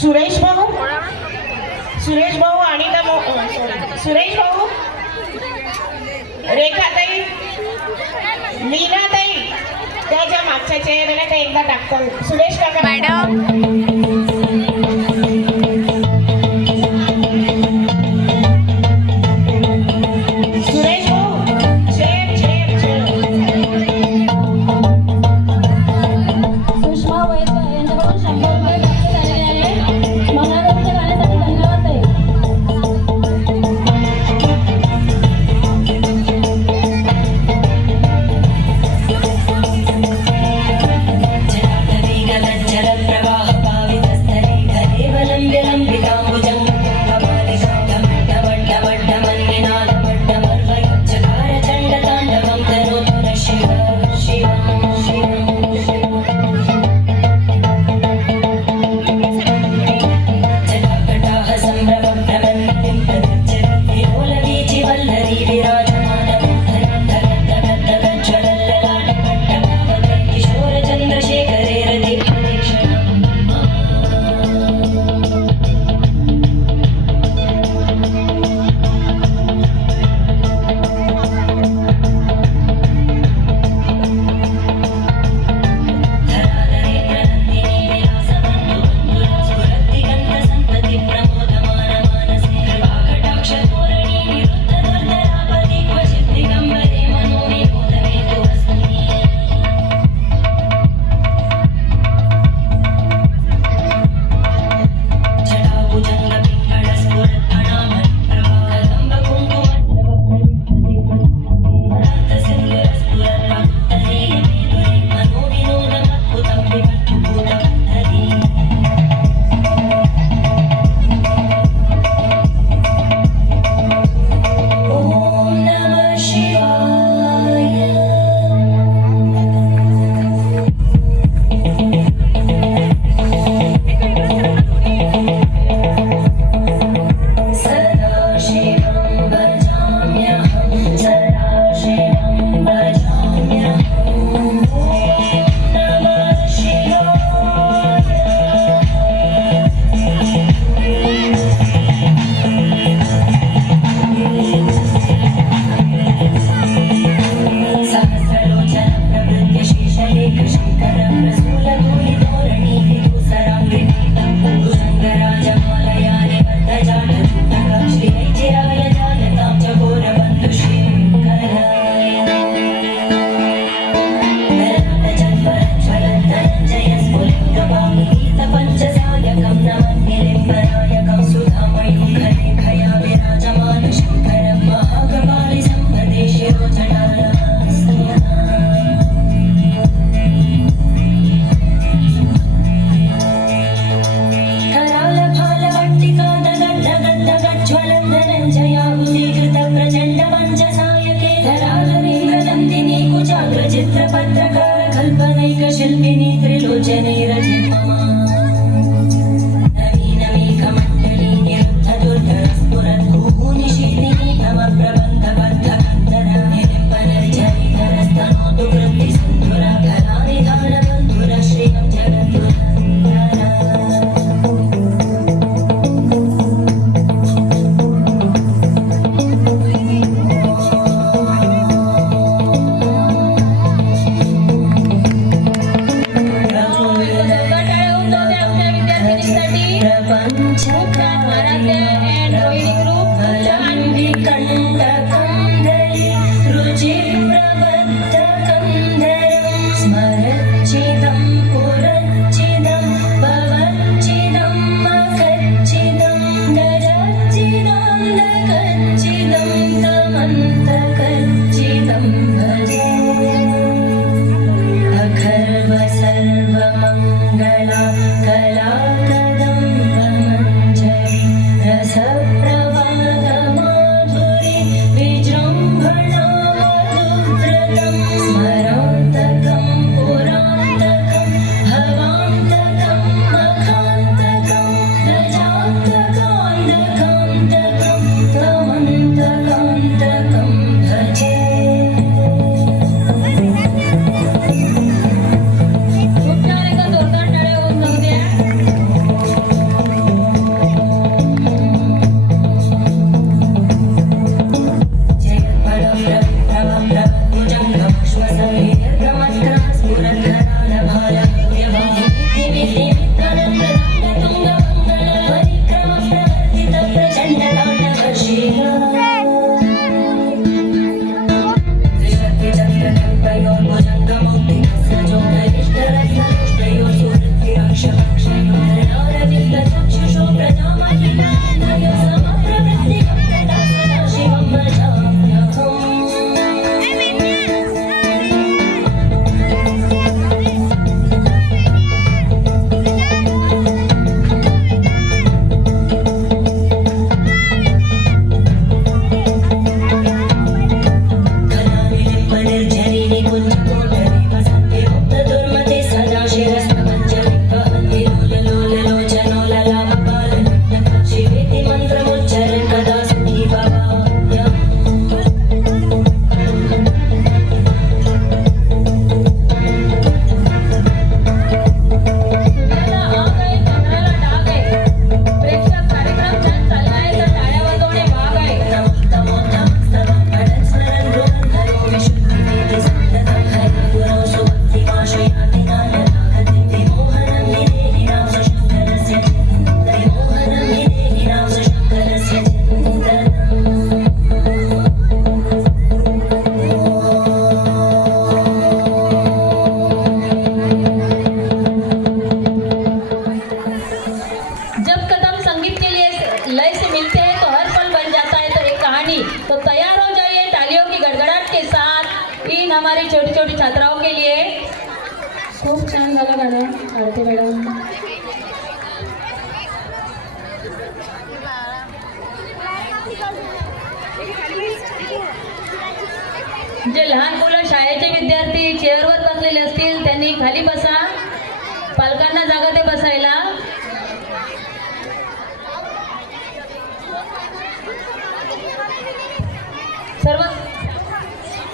सुरेश भाऊ, सुरेश भाऊ, अनिता सुरेश भाऊ, रेखाताई, लीनाताई, त्याच्या मागच्या चेहऱ्याला ते एकदा टाकतो. सुरेश काका मॅडम, तो तैयार हो जाइए तालियों की गड़गड़ाहट के साथ इन हमारी छोटी छोटी छात्राओं के लिए। खूप छान झालं गाणं आरती मॅडम। जे लहान मुलं शाळेचे विद्यार्थी चेअरवर बसलेले असतील त्यांनी खाली बसा, पालकांना जागा दे बसायला। सर्व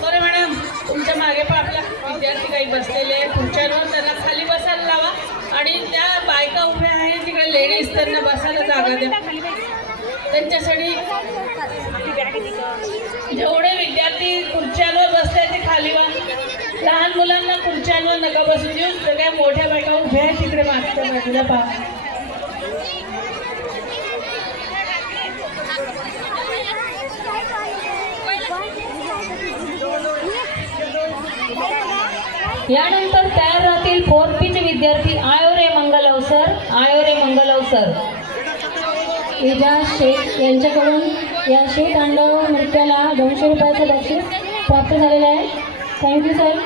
बरे मॅडम, तुमच्या मागे पण आपला विद्यार्थी काही बसलेले आहे, खुर्च्यांवर त्यांना खाली बसायला लावा आणि त्या बायका उभ्या आहेत तिकडे लेडीज त्यांना बसायला जागा द्या। त्यांच्यासाठी जेवढे विद्यार्थी खुर्च्यांवर बसले ते खाली व्हा, लहान मुलांना खुर्च्यांवर नका बसू देऊ, सगळ्या मोठ्या बायका उभ्या आहेत तिकडे मागच्या बाजूला पहा। यानंतर तयार राहतील 4th चे विद्यार्थी आयो रे मंगल अवसर, आयो रे मंगल अवसर। इजा शेख यांच्याकडून या शेख तांडव नृत्याला 200 रुपयाचं बक्षीस प्राप्त झालेलं आहे। Thank you sir.